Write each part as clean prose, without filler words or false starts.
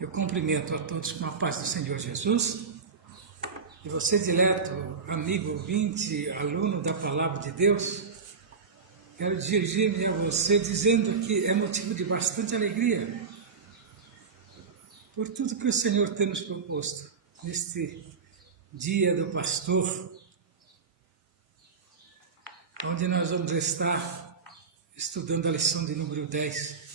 Eu cumprimento a todos com a paz do Senhor Jesus. E você, dileto amigo, ouvinte, aluno da Palavra de Deus, quero dirigir-me a você dizendo que é motivo de bastante alegria por tudo que o Senhor tem nos proposto neste dia do pastor, onde nós vamos estar estudando a lição de número 10.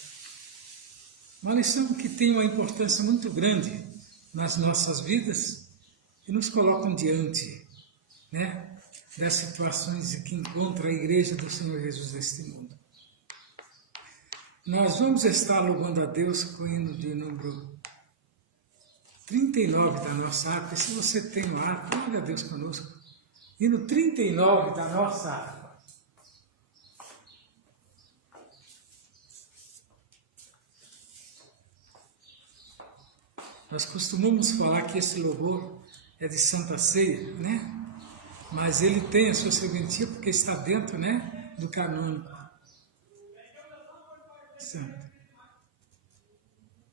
Uma lição que tem uma importância muito grande nas nossas vidas e nos colocam diante, das situações que encontra a Igreja do Senhor Jesus neste mundo. Nós vamos estar louvando a Deus com o hino de número 39 da nossa harpa. E se você tem uma harpa, louve a Deus conosco. Hino 39 da nossa harpa. Nós costumamos falar que esse louvor é de Santa Ceia, Mas ele tem a sua serventia porque está dentro, do canônico. Santo.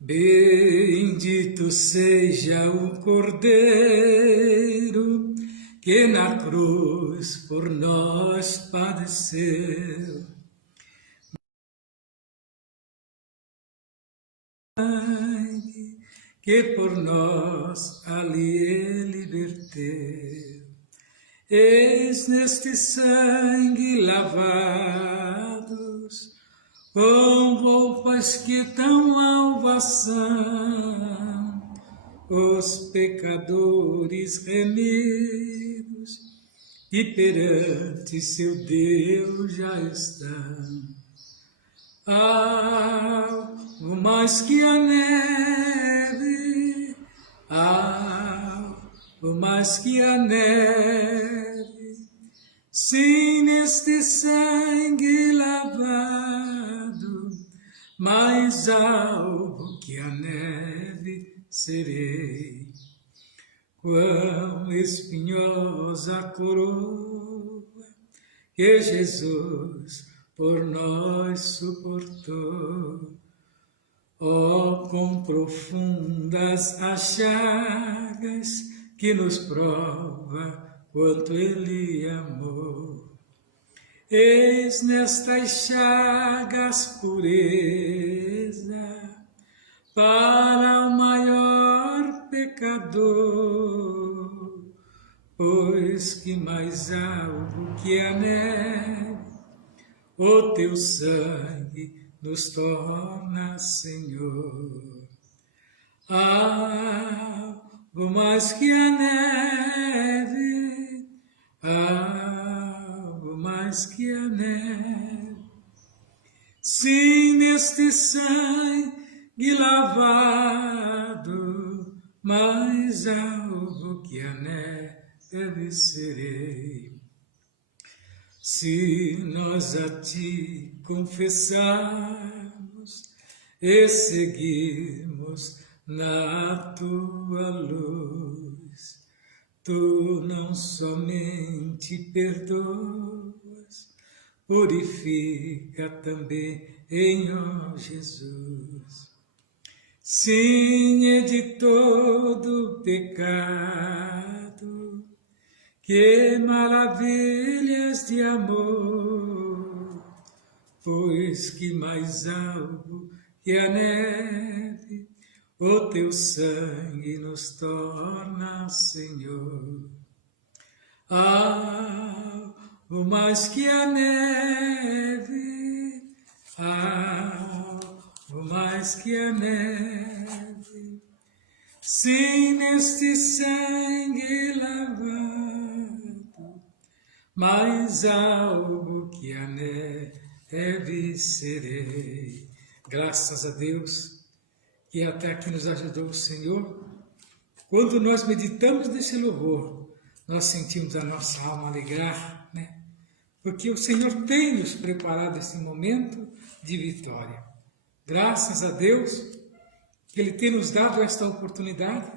Bendito seja o Cordeiro que na cruz por nós padeceu. Que por nós ali ele verteu. Eis neste sangue lavados, com roupas que dão salvação, os pecadores remidos, e perante seu Deus já estão. Algo mais que a neve, algo mais que a neve, sim, neste sangue lavado, mais algo que a neve serei. Quão espinhosa a coroa que Jesus por nós suportou. Oh, quão profundas as chagas que nos prova quanto Ele amou. Eis nestas chagas pureza para o maior pecador, pois que mais algo que a neve o teu sangue nos torna, Senhor. Algo mais que a neve, algo mais que a neve. Sim, neste sangue lavado, mais algo que a neve serei. Se nós a ti confessarmos e seguirmos na tua luz, tu não somente perdoas, purifica também em ó Jesus. Sim, é de todo pecado, que maravilhas de amor, pois que mais algo que a neve, o teu sangue nos torna, Senhor. Algo mais que a neve, algo mais que a neve, sim, neste sangue lavado, mais algo que a neve serei. Graças a Deus que até aqui nos ajudou o Senhor. Quando nós meditamos nesse louvor, nós sentimos a nossa alma alegrar, Porque o Senhor tem nos preparado esse momento de vitória. Graças a Deus que Ele tem nos dado esta oportunidade,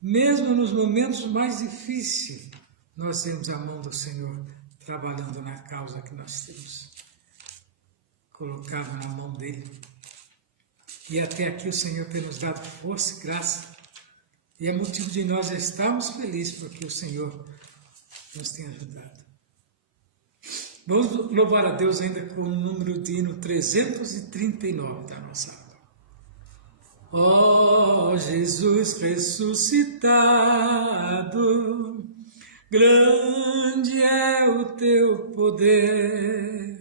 mesmo nos momentos mais difíceis, nós temos a mão do Senhor trabalhando na causa que nós temos colocado na mão dEle. E até aqui o Senhor tem nos dado força e graça. E é motivo de nós estarmos felizes porque o Senhor nos tem ajudado. Vamos louvar a Deus ainda com o número de hino 339 da nossa aula. Ó Jesus ressuscitado, grande é o teu poder.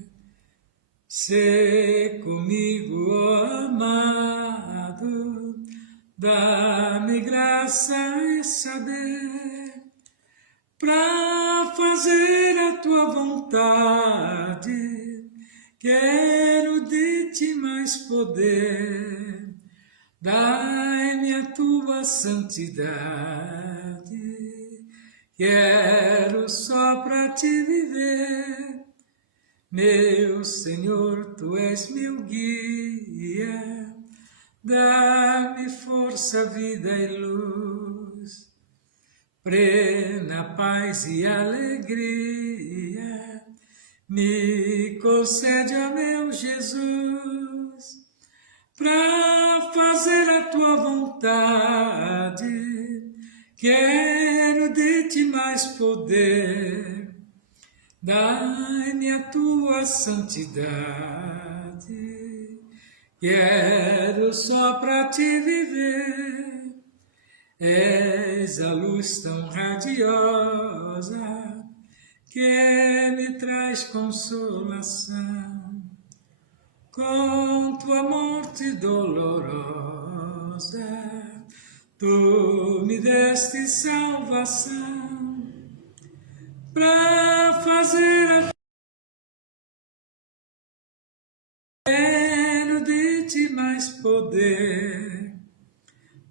Sê comigo, ó amado, dá-me graça e saber, pra fazer a tua vontade, quero de ti mais poder, dai-me a tua santidade, quero só pra te viver. Meu Senhor, tu és meu guia, dá-me força, vida e luz, plena paz e alegria, me concede, ó meu Jesus, pra fazer a tua vontade, quero de ti mais poder, dai-me a tua santidade, quero só pra te viver. És a luz tão radiosa que me traz consolação, com tua morte dolorosa, tu me deste salvação. Pra fazer a quero de ti mais poder,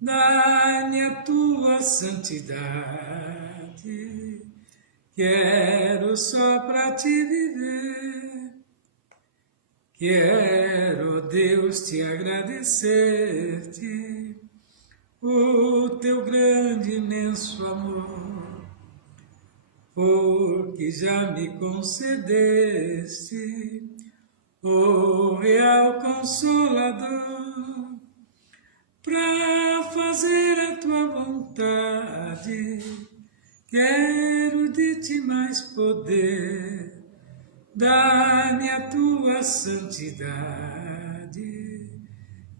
dai-me a tua santidade, quero só pra te viver. Quero, Deus, te agradecer-te o teu grande, imenso amor, porque já me concedeste o real Consolador, para fazer a tua vontade, quero de ti mais poder, dá-me a tua santidade,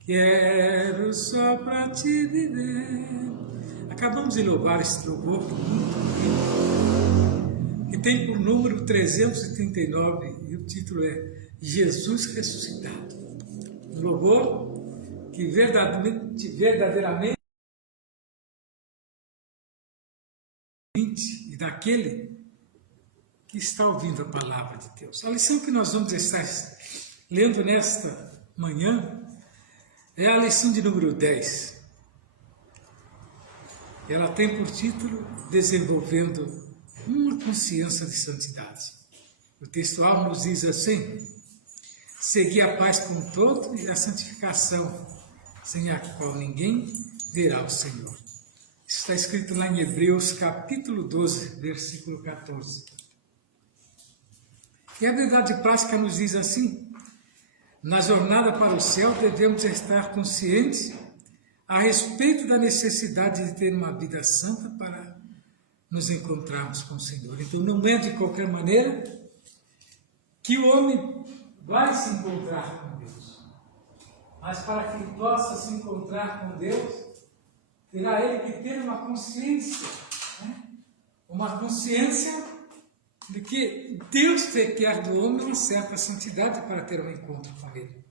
quero só para te viver. Acabamos de louvar esse louvor muito lindo, que tem por número 339, e o título é Jesus ressuscitado. Um louvor que verdadeiramente e daquele que está ouvindo a palavra de Deus. A lição que nós vamos estar lendo nesta manhã é a lição de número 10. Ela tem por título Desenvolvendo uma consciência de santidade. O textual nos diz assim: segui a paz com todo e a santificação, sem a qual ninguém verá o Senhor. Isso está escrito lá em Hebreus capítulo 12, versículo 14. E a verdade prática nos diz assim: na jornada para o céu devemos estar conscientes a respeito da necessidade de ter uma vida santa para nos encontrarmos com o Senhor. Então não é de qualquer maneira que o homem vai se encontrar com Deus, mas para que ele possa se encontrar com Deus, terá ele que ter uma consciência, uma consciência de que Deus requer do homem uma certa santidade para ter um encontro com ele.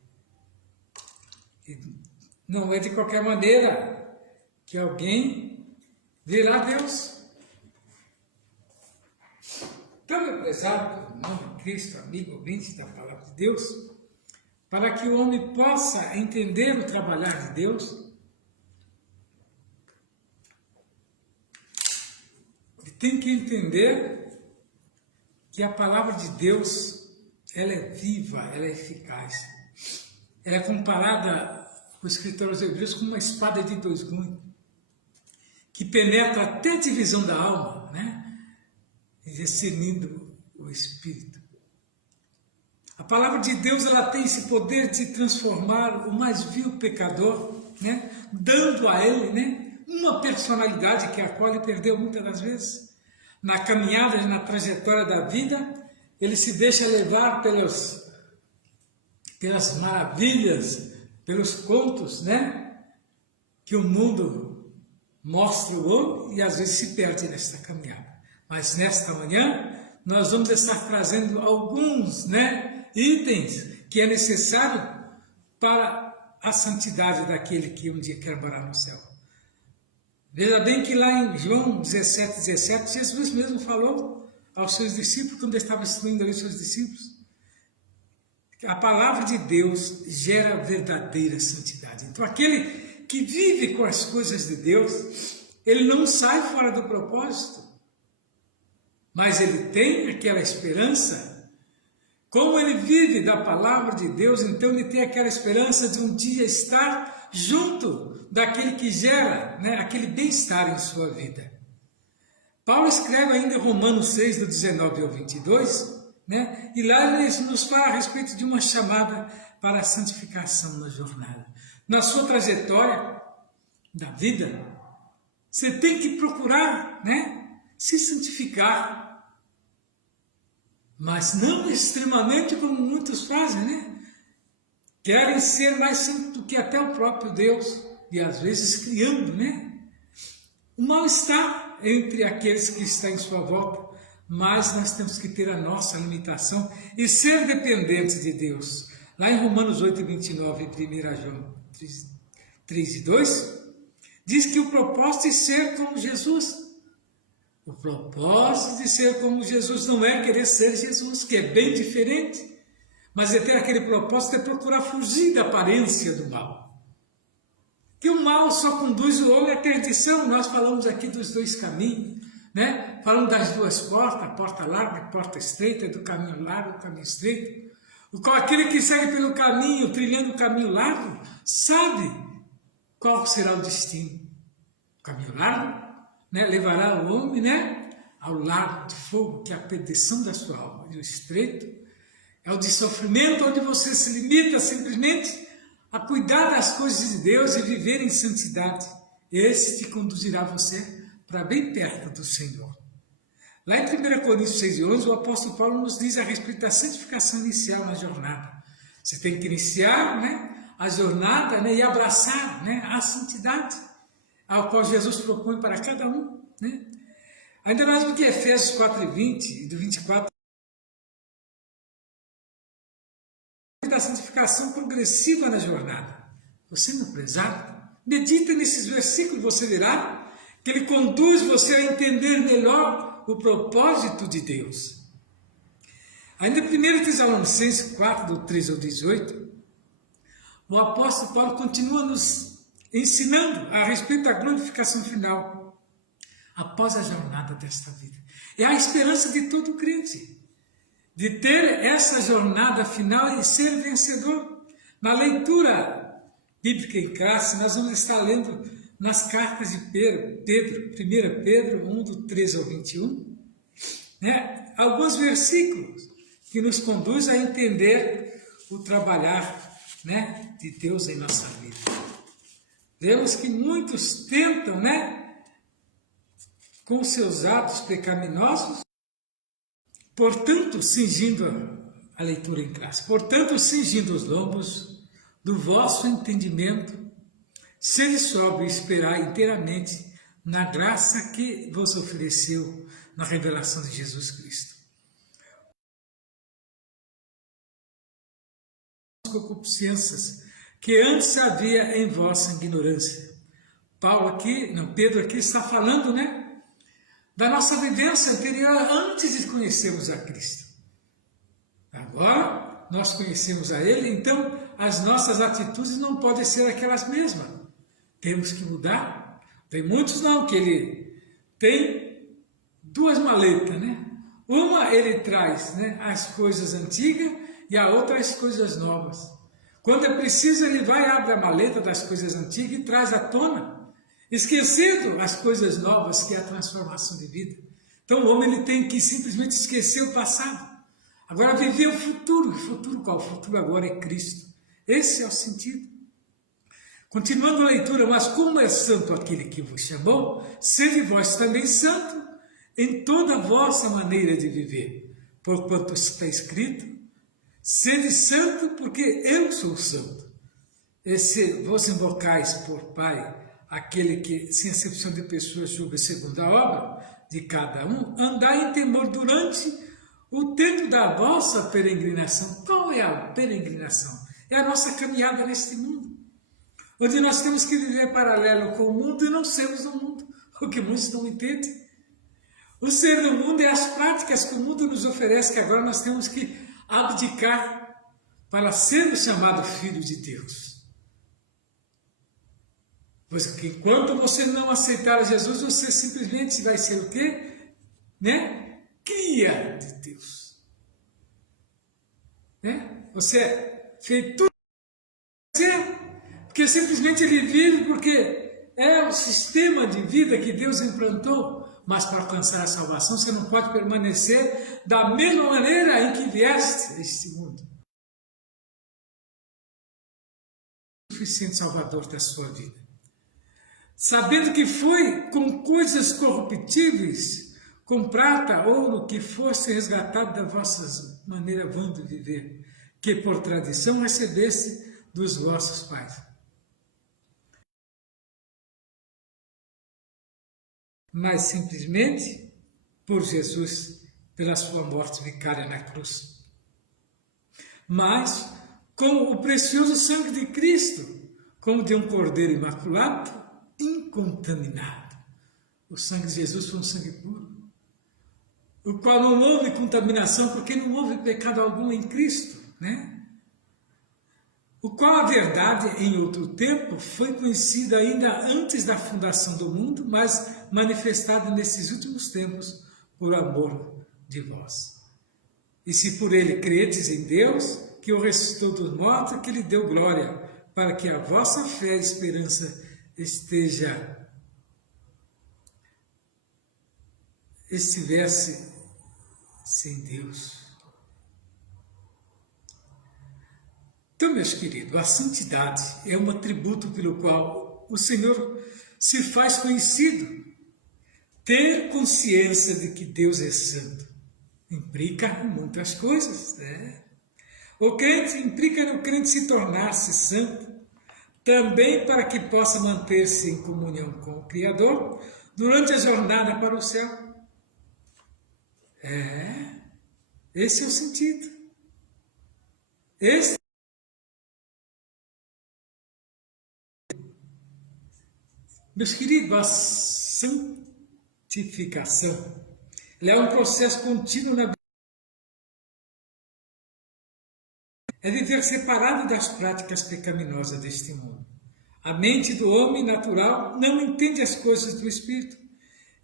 E não é de qualquer maneira que alguém verá Deus. Então, meu prezado irmão de Cristo, amigo, ouvinte da palavra de Deus, para que o homem possa entender o trabalhar de Deus, ele tem que entender que a palavra de Deus, ela é viva, ela é eficaz. Ela é comparada, o escritor aos Hebreus, com uma espada de dois gumes, que penetra até a divisão da alma, discernindo o espírito. A palavra de Deus, ela tem esse poder de transformar o mais vil pecador, né? Dando a ele, né, uma personalidade que a qual ele perdeu muitas das vezes. Na caminhada, na trajetória da vida, ele se deixa levar pelas maravilhas, pelos contos, né, que o mundo mostra o homem e às vezes se perde nesta caminhada. Mas nesta manhã, nós vamos estar trazendo alguns, né, itens que é necessário para a santidade daquele que um dia quer morar no céu. Veja bem que lá em João 17, Jesus mesmo falou aos seus discípulos, quando ele estava instruindo ali os seus discípulos, que a palavra de Deus gera verdadeira santidade. Então aquele que vive com as coisas de Deus, ele não sai fora do propósito, mas ele tem aquela esperança. Como ele vive da palavra de Deus, então ele tem aquela esperança de um dia estar junto daquele que gera, né, aquele bem-estar em sua vida. Paulo escreve ainda em Romanos 6, do 19 ao 22, né, e lá ele nos fala a respeito de uma chamada para a santificação na jornada. Na sua trajetória da vida, você tem que procurar, né, se santificar, mas não extremamente como muitos fazem, né? Querem ser mais santos do que até o próprio Deus, e às vezes criando, né, o mal-estar entre aqueles que estão em sua volta, mas nós temos que ter a nossa limitação e ser dependentes de Deus. Lá em Romanos 8, 29 e 1 João 3 e 2, diz que o propósito é ser como Jesus. O propósito de ser como Jesus não é querer ser Jesus, que é bem diferente, mas é ter aquele propósito de procurar fugir da aparência do mal. Que o mal só conduz o homem à perdição. Nós falamos aqui dos dois caminhos, né? Falamos das duas portas, a porta larga, a porta estreita, do caminho largo, do caminho estreito. Aquele que segue pelo caminho, trilhando o caminho largo, sabe qual será o destino. O caminho largo, né, levará o homem, né, ao lago de fogo, que é a perdição da sua alma. E o estreito é o de sofrimento, onde você se limita simplesmente a cuidar das coisas de Deus e viver em santidade. Esse te conduzirá você para bem perto do Senhor. Lá em 1 Coríntios 6 e 11, o apóstolo Paulo nos diz a respeito da santificação inicial na jornada. Você tem que iniciar, né, a jornada, né, e abraçar, né, a santidade, ao qual Jesus propõe para cada um, né? Ainda mais do que Efésios 4 e 20, e do 24, da santificação progressiva na jornada. Você, meu prezado, medita nesses versículos, você verá que ele conduz você a entender melhor o propósito de Deus. Ainda em 1 Tessalonicenses 4, do 13 ao 18, o apóstolo Paulo continua nos ensinando a respeito da glorificação final, após a jornada desta vida. É a esperança de todo crente, de ter essa jornada final e ser vencedor. Na leitura bíblica em classe, nós vamos estar lendo nas cartas de Pedro, 1 Pedro 1, do 13 ao 21, né, alguns versículos que nos conduzem a entender o trabalhar, né, de Deus em nossa vida. Vemos que muitos tentam, né, com seus atos pecaminosos, portanto, cingindo a leitura em classe, portanto, cingindo os lombos do vosso entendimento, sede sóbrio e esperar inteiramente na graça que vos ofereceu na revelação de Jesus Cristo. Concupiscências que antes havia em vossa ignorância. Pedro aqui está falando, né, da nossa vivência anterior antes de conhecermos a Cristo. Agora nós conhecemos a Ele, então as nossas atitudes não podem ser aquelas mesmas. Temos que mudar. Tem muitos não, que ele tem duas maletas, né? Uma ele traz, né, as coisas antigas e a outra as coisas novas. Quando é preciso, ele vai, abre a maleta das coisas antigas e traz à tona, esquecendo as coisas novas, que é a transformação de vida. Então o homem ele tem que simplesmente esquecer o passado. Agora viver o futuro. O futuro qual? O futuro agora é Cristo. Esse é o sentido. Continuando a leitura, mas como é santo aquele que vos chamou, sede vós também santo em toda a vossa maneira de viver. Porquanto está escrito, sede santo porque eu sou santo. E se vos invocais por Pai, aquele que, sem acepção de pessoas, julga segundo a obra de cada um, andai em temor durante o tempo da vossa peregrinação. Qual é a peregrinação? É a nossa caminhada neste mundo, onde nós temos que viver paralelo com o mundo e não sermos do mundo, o que muitos não entendem. O ser do mundo é as práticas que o mundo nos oferece, que agora nós temos que abdicar para sermos chamados filhos de Deus. Pois que enquanto você não aceitar Jesus, você simplesmente vai ser o quê? Cria de Deus. Você é feito porque simplesmente ele vive porque é o sistema de vida que Deus implantou. Mas para alcançar a salvação, você não pode permanecer da mesma maneira em que vieste a este mundo. O suficiente salvador da sua vida. Sabendo que foi com coisas corruptíveis, com prata, ouro, que fosse resgatado da vossa maneira vã de viver, que por tradição recebesse dos vossos pais. Mas simplesmente por Jesus, pela sua morte vicária na cruz. Mas com o precioso sangue de Cristo, como de um cordeiro imaculado, incontaminado. O sangue de Jesus foi um sangue puro, o qual não houve contaminação, porque não houve pecado algum em Cristo, O qual a verdade, em outro tempo, foi conhecida ainda antes da fundação do mundo, mas manifestada nesses últimos tempos por amor de vós. E se por ele credes em Deus, que o ressuscitou dos mortos, que lhe deu glória, para que a vossa fé e esperança estivesse sem Deus. Então, meus queridos, a santidade é um atributo pelo qual o Senhor se faz conhecido. Ter consciência de que Deus é santo implica muitas coisas, O crente implica no crente se tornar-se santo, também para que possa manter-se em comunhão com o Criador durante a jornada para o céu. Esse é o sentido. Meus queridos, a santificação é um processo contínuo na vida. É viver separado das práticas pecaminosas deste mundo. A mente do homem natural não entende as coisas do Espírito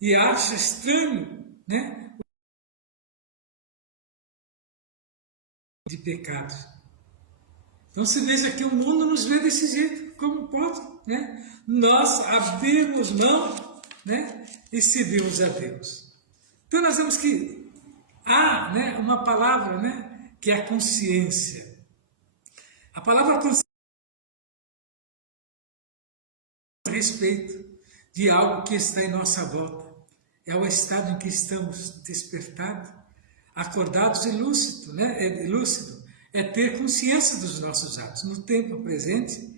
e acha estranho, de pecados. Então se veja que o mundo nos vê desse jeito, como pode, nós abrirmos mão, e servimos a Deus. Então nós vemos que há, uma palavra, que é a consciência. A palavra consciência é a respeito de algo que está em nossa volta. É o estado em que estamos despertados, acordados e lúcidos, lúcido. É ter consciência dos nossos atos no tempo presente,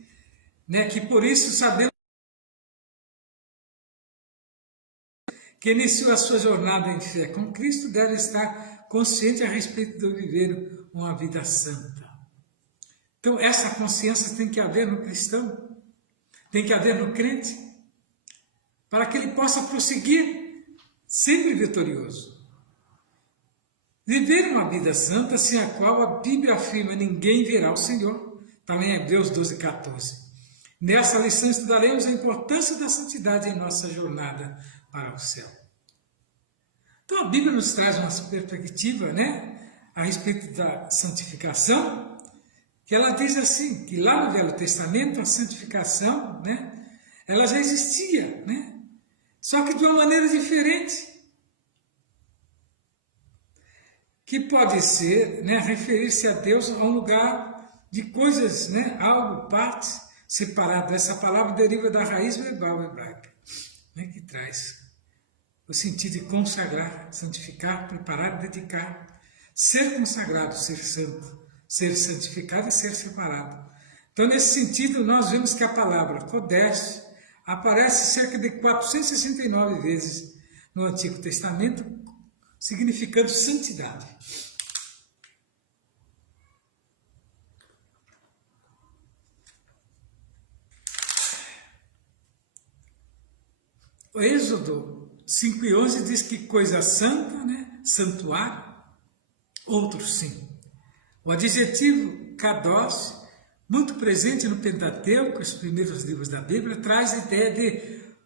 que por isso sabemos que iniciou a sua jornada em fé com Cristo deve estar consciente a respeito de viver uma vida santa. Então essa consciência tem que haver no cristão, tem que haver no crente, para que ele possa prosseguir sempre vitorioso. Viver uma vida santa, sem a qual a Bíblia afirma ninguém verá o Senhor. Também é Hebreus 12:14. Nessa lição estudaremos a importância da santidade em nossa jornada para o céu. Então a Bíblia nos traz uma perspectiva, a respeito da santificação, que ela diz assim, que lá no Velho Testamento a santificação, ela já existia, só que de uma maneira diferente. que pode ser, né, referir-se a Deus a um lugar de coisas, né, algo, parte, separado. Essa palavra deriva da raiz verbal hebraica, né, que traz o sentido de consagrar, santificar, preparar, dedicar, ser consagrado, ser santo, ser santificado e ser separado. Então, nesse sentido, nós vemos que a palavra Kodesh aparece cerca de 469 vezes no Antigo Testamento, significando santidade. O Êxodo 5:11 diz que coisa santa, né? Santuário, outro sim. O adjetivo Kadosh, muito presente no Pentateuco, os primeiros livros da Bíblia, traz a ideia de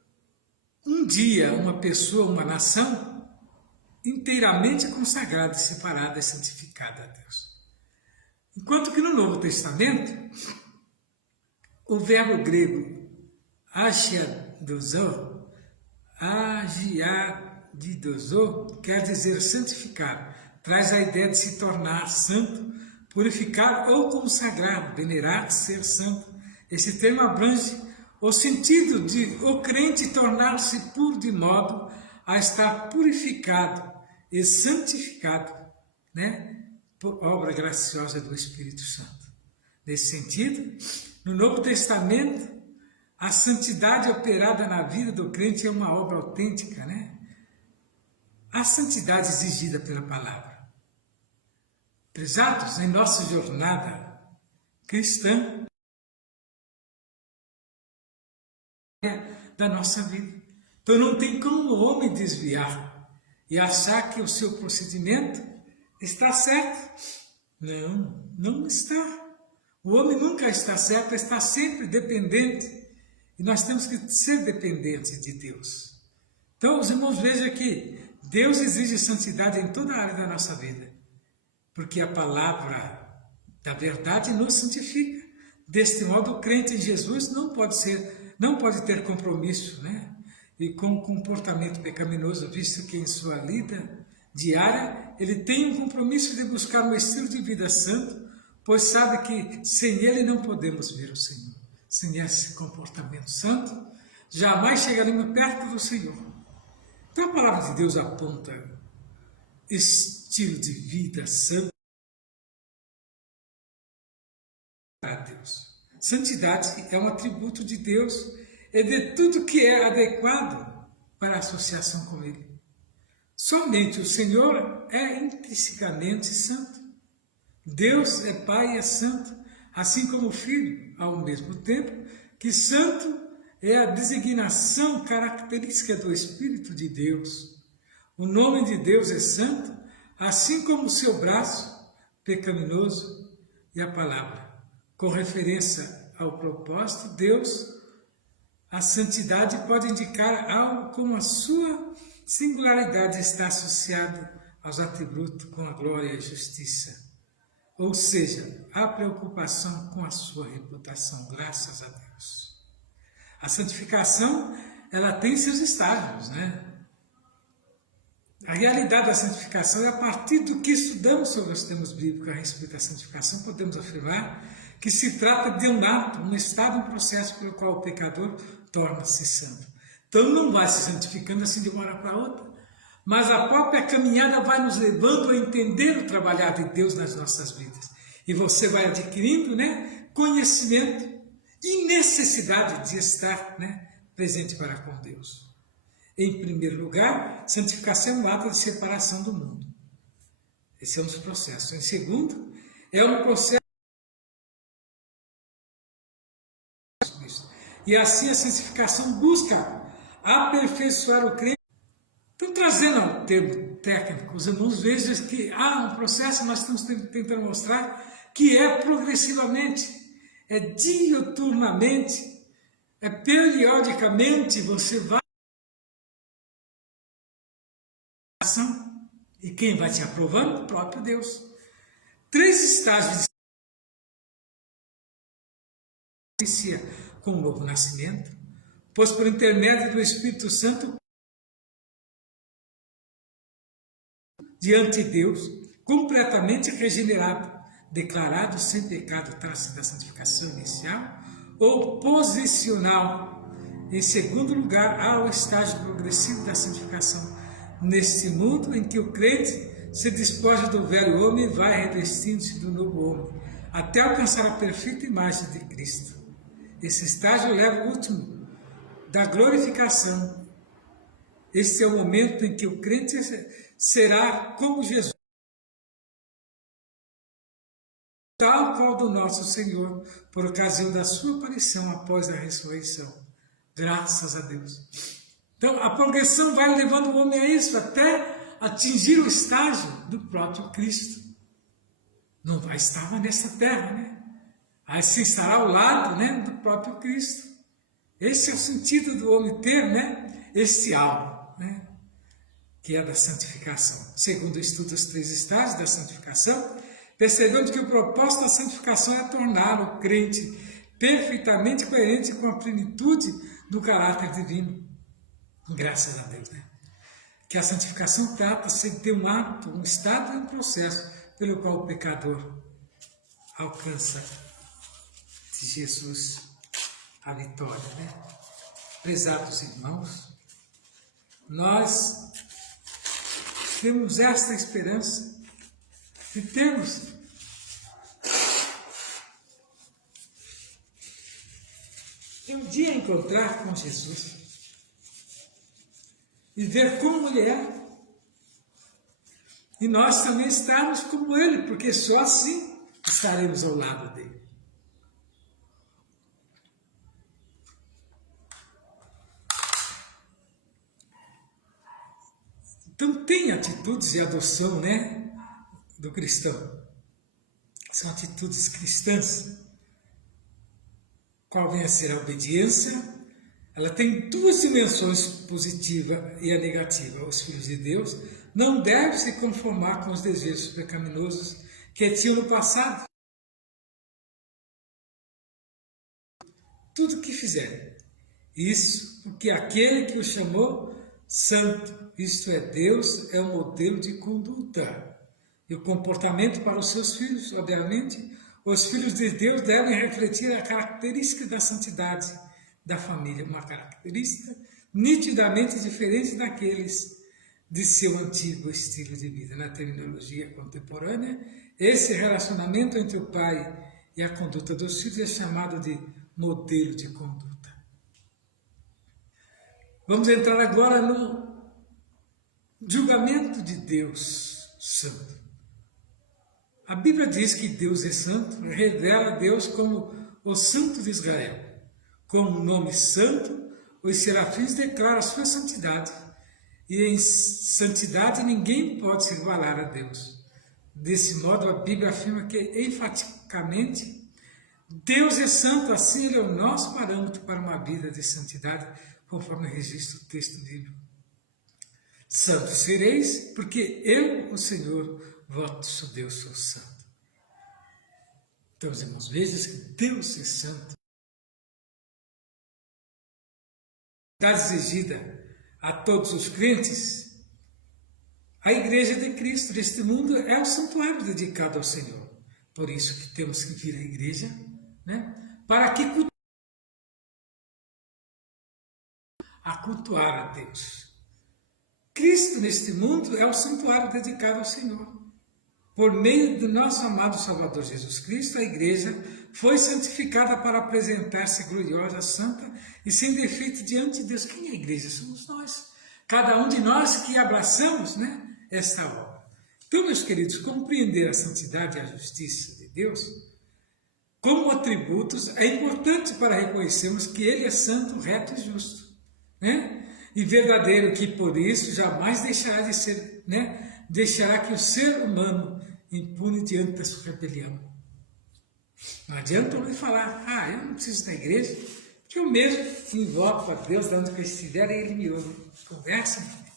um dia, uma pessoa, uma nação inteiramente consagrada, separada e santificada a Deus. Enquanto que no Novo Testamento, o verbo grego agiadozo quer dizer santificar, traz a ideia de se tornar santo, purificar ou consagrar, venerar, ser santo. Esse termo abrange o sentido de o crente tornar-se puro de modo a estar purificado e santificado, né, por obra graciosa do Espírito Santo. Nesse sentido, no Novo Testamento, a santidade operada na vida do crente é uma obra autêntica, né? A santidade exigida pela palavra. Prezados, em nossa jornada cristã, da nossa vida. Então não tem como o homem desviar e achar que o seu procedimento está certo. Não, não está. O homem nunca está certo, está sempre dependente. E nós temos que ser dependentes de Deus. Então, os irmãos, vejam que Deus exige santidade em toda a área da nossa vida. Porque a palavra da verdade nos santifica. Deste modo, o crente em Jesus não pode ter compromisso, né? E com comportamento pecaminoso, visto que em sua lida diária ele tem um compromisso de buscar um estilo de vida santo, pois sabe que sem ele não podemos ver o Senhor. Sem esse comportamento santo, jamais chegaremos perto do Senhor. Então a palavra de Deus aponta estilo de vida santo a Deus. Santidade é um atributo de Deus e de tudo que é adequado para a associação com Ele. Somente o Senhor é intrinsecamente santo. Deus é Pai e é santo, assim como o Filho, ao mesmo tempo que santo é a designação característica do Espírito de Deus. O nome de Deus é santo, assim como o seu braço pecaminoso e a palavra. Com referência ao propósito de Deus, a santidade pode indicar algo como a sua singularidade está associada aos atributos com a glória e a justiça. Ou seja, a preocupação com a sua reputação, graças a Deus. A santificação, ela tem seus estágios, né? A realidade da santificação é a partir do que estudamos sobre os temas bíblicos a respeito da santificação, podemos afirmar que se trata de um ato, um estado, um processo pelo qual o pecador torna-se santo. Então não vai se santificando assim de uma hora para outra, mas a própria caminhada vai nos levando a entender o trabalhar de Deus nas nossas vidas. E você vai adquirindo, né, conhecimento e necessidade de estar, né, presente para com Deus. Em primeiro lugar, santificação é um ato de separação do mundo. Esse é um dos processos. Em segundo, é um processo. E assim a santificação busca aperfeiçoar o crente. Então, trazendo ao termo técnico, os irmãos vejam que há um processo, nós estamos tentando mostrar, que é progressivamente, é diuturnamente, é periodicamente, você vai. E quem vai te aprovando? O próprio Deus. 3 estágios de inicia com o novo nascimento, pois por intermédio do Espírito Santo, diante de Deus, completamente regenerado, declarado sem pecado, traço da santificação inicial, ou posicional, em segundo lugar, ao estágio progressivo da santificação, neste mundo em que o crente se despoja do velho homem e vai revestindo-se do novo homem, até alcançar a perfeita imagem de Cristo. Esse estágio leva ao último, da glorificação. Este é o momento em que o crente será como Jesus, tal qual do nosso Senhor, por ocasião da sua aparição após a ressurreição. Graças a Deus. Então, a progressão vai levando o homem a isso, até atingir o estágio do próprio Cristo. Não vai estar nessa terra, né? Aí se estará ao lado, né, do próprio Cristo. Esse é o sentido do homem ter, né, este alvo, né, que é da santificação. Segundo o estudo dos 3 estágios da santificação, percebemos que o propósito da santificação é tornar o crente perfeitamente coerente com a plenitude do caráter divino. Graças a Deus, né? Que a santificação trata-se de ter um ato, um estado e um processo pelo qual o pecador alcança de Jesus a vitória, né? Prezados irmãos, nós temos esta esperança de termos um dia encontrar com Jesus e ver como Ele é, e nós também estarmos como Ele, porque só assim estaremos ao lado dele. Então tem atitudes de adoção, né, do cristão. São atitudes cristãs. Qual vem a ser a obediência? Ela tem 2 dimensões, positiva e a negativa. Os filhos de Deus não devem se conformar com os desejos pecaminosos que tinham no passado. Tudo o que fizerem. Isso porque aquele que o chamou santo, isto é, Deus, é o modelo de conduta. E o comportamento para os seus filhos, obviamente, os filhos de Deus devem refletir a característica da santidade da família, uma característica nitidamente diferente daqueles de seu antigo estilo de vida. Na terminologia contemporânea, esse relacionamento entre o pai e a conduta dos filhos é chamado de modelo de conduta. Vamos entrar agora no julgamento de Deus Santo. A Bíblia diz que Deus é santo, revela Deus como o Santo de Israel. Com o nome santo, os serafins declaram a sua santidade. E em santidade ninguém pode se igualar a Deus. Desse modo, a Bíblia afirma que, enfaticamente, Deus é santo, assim Ele é o nosso parâmetro para uma vida de santidade, conforme registra o texto bíblico. Santos sereis, porque eu, o Senhor, vosso Deus, sou santo. Então, os irmãos, vejam que Deus é santo. A exigida a todos os crentes, a igreja de Cristo deste mundo é o santuário dedicado ao Senhor. Por isso que temos que vir à igreja, né, para que cultuar a Deus. Cristo neste mundo é o santuário dedicado ao Senhor. Por meio do nosso amado Salvador Jesus Cristo, a igreja foi santificada para apresentar-se gloriosa, santa e sem defeito diante de Deus. Quem é a igreja? Somos nós. Cada um de nós que abraçamos, né, esta obra. Então, meus queridos, compreender a santidade e a justiça de Deus como atributos é importante para reconhecermos que Ele é santo, reto e justo, né? E verdadeiro, que por isso jamais deixará de ser, né? Deixará que o ser humano impune diante da sua rebelião. Não adianta eu falar, eu não preciso da igreja, que eu mesmo invoco a Deus de onde eu estiver e Ele me ouve. Conversa, meu filho.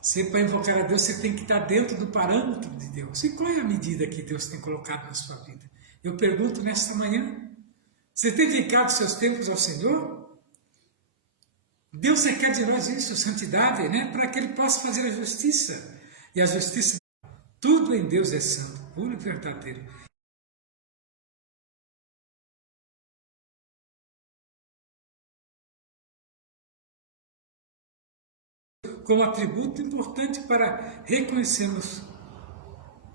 Você, para invocar a Deus, você tem que estar dentro do parâmetro de Deus. E qual é a medida que Deus tem colocado na sua vida? Eu pergunto nesta manhã, você tem dedicado seus tempos ao Senhor? Deus requer de nós isso, santidade, né? Para que Ele possa fazer a justiça. E a justiça Tudo em Deus é santo, puro e verdadeiro. Como atributo importante para reconhecermos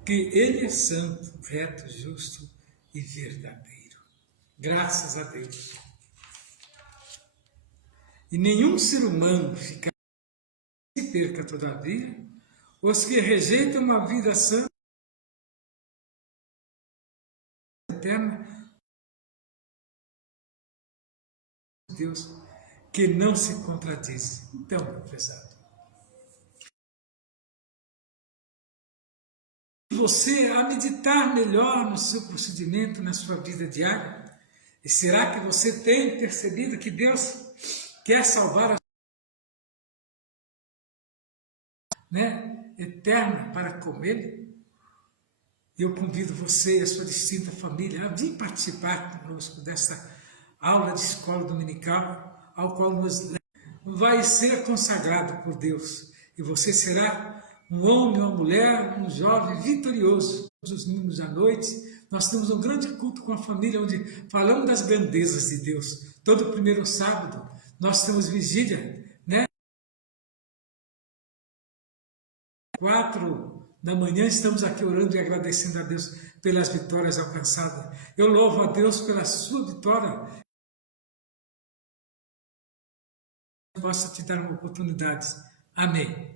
que Ele é santo, reto, justo e verdadeiro. Graças a Deus. E nenhum ser humano fica se perca todavia, os que rejeitam uma vida santa eterna, Deus, que não se contradiz. Então, meu prezado, você a meditar melhor no seu procedimento, na sua vida diária, e será que você tem percebido que Deus quer salvar a eterna para com Ele? Eu convido você e a sua distinta família a vir participar conosco dessa aula de escola dominical, ao qual vai ser consagrado por Deus. E você será um homem, uma mulher, um jovem vitorioso. Todos os domingos à noite, nós temos um grande culto com a família, onde falamos das grandezas de Deus. Todo primeiro sábado, nós temos vigília, 4 da manhã, estamos aqui orando e agradecendo a Deus pelas vitórias alcançadas. Eu louvo a Deus pela sua vitória. Possa te dar uma oportunidade. Amém.